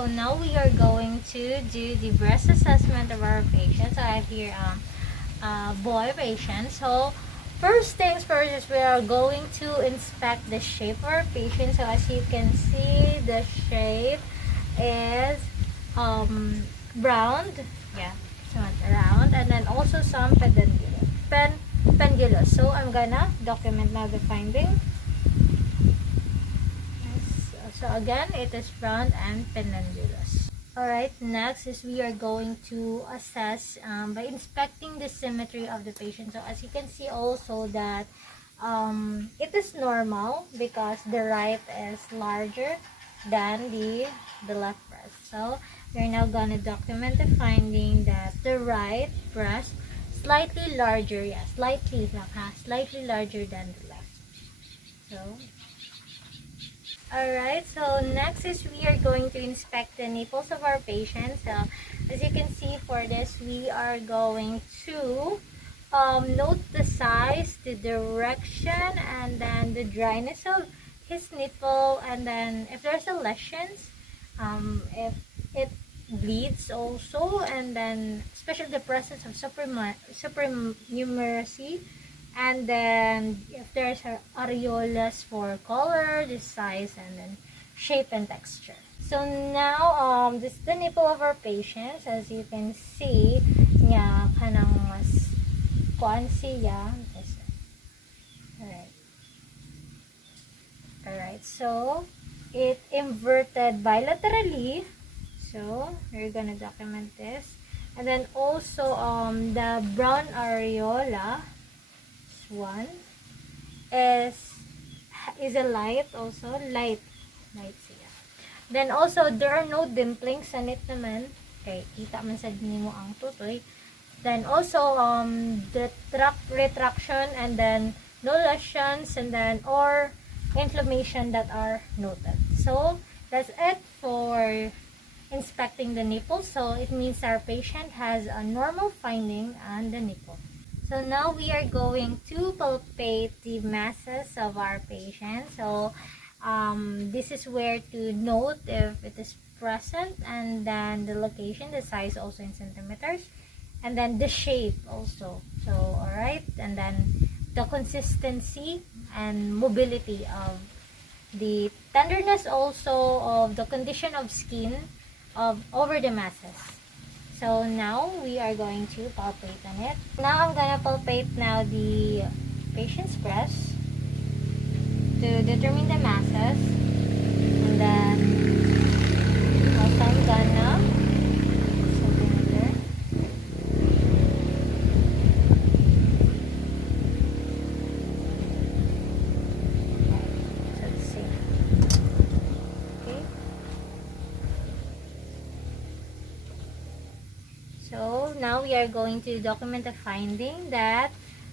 so now we are going to do the breast assessment of our patient. So I have here boy patient. So first things first is we are going to inspect the shape of our patient. So as you can see, the shape is round, yeah, somewhat round, and then also some pendulous. So I'm gonna document now the finding. So again, it is round and pendulous. Alright, next is we are going to assess by inspecting the symmetry of the patient. So as you can see also that it is normal because the right is larger than the left breast. So we're now gonna document the finding that the right breast slightly larger, yeah, slightly larger than the left. So alright, so next is we are going to inspect the nipples of our patient. So as you can see for this, we are going to note the size, the direction, and then the dryness of his nipple, and then if there's a lesions, if it bleeds also, and then especially the presence of supernumeracy. And then if there's areolas for color, the size, and then shape and texture. So now this is the nipple of our patients. As you can see, nga kanang mas kuan siya. Alright, so it inverted bilaterally. So we're gonna document this. And then also the brown areola one is a light siya. Then also there are no dimplings sa it naman, kay kita man sa nimo ang tutoy. Then also the retraction, and then no lesions, and then or inflammation that are noted. So that's it for inspecting the nipple. So it means our patient has a normal finding on the nipple. So now we are going to palpate the masses of our patient. So this is where to note if it is present, and then the location, the size also in centimeters, and then the shape also. So alright, and then the consistency and mobility of the tenderness also of the condition of skin over the masses. So now we are going to palpate on it. Now I'm gonna palpate now the patient's breast to determine the masses, and then also I'm gonna centimeter. So let's see. Okay. So now we are going to document the finding that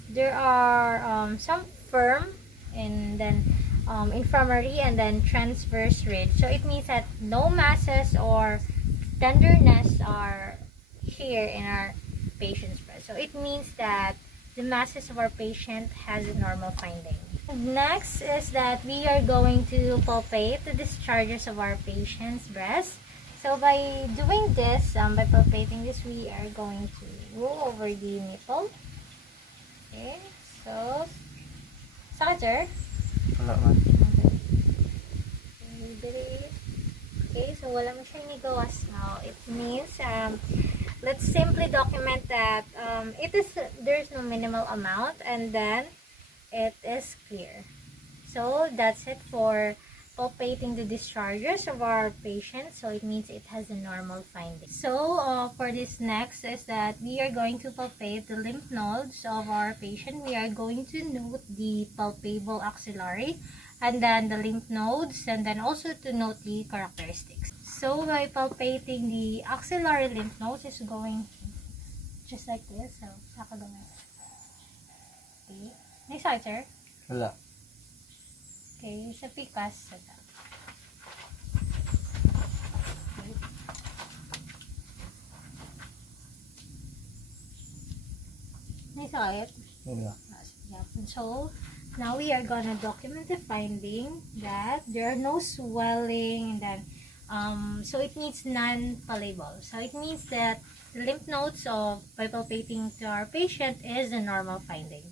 there are some firm and then infirmary and then transverse ridge. So it means that no masses or tenderness are here in our patient's breast. So it means that the masses of our patient has a normal finding. Next is that we are going to palpate the discharges of our patient's breast. So by doing this, by palpating this, we are going to go over the nipple. Okay, so sakit, sir? Wala man. Okay, so wala mo siya nigawas now. It means, let's simply document that there's no minimal amount, and then it is clear. So that's it for palpating the discharges of our patient. So it means it has a normal finding. So for this next is that we are going to palpate the lymph nodes of our patient. We are going to note the palpable axillary, and then the lymph nodes, and then also to note the characteristics. So by palpating the axillary lymph nodes is going just like this. So nakaganyan. Okay. Next slide, sir. Wala. Okay, sa pikas. Okay. Next slide. Wala. So now we are gonna document the finding that there are no swelling, and then So it means non-palpable. So it means that the lymph nodes of by palpating to our patient is a normal finding.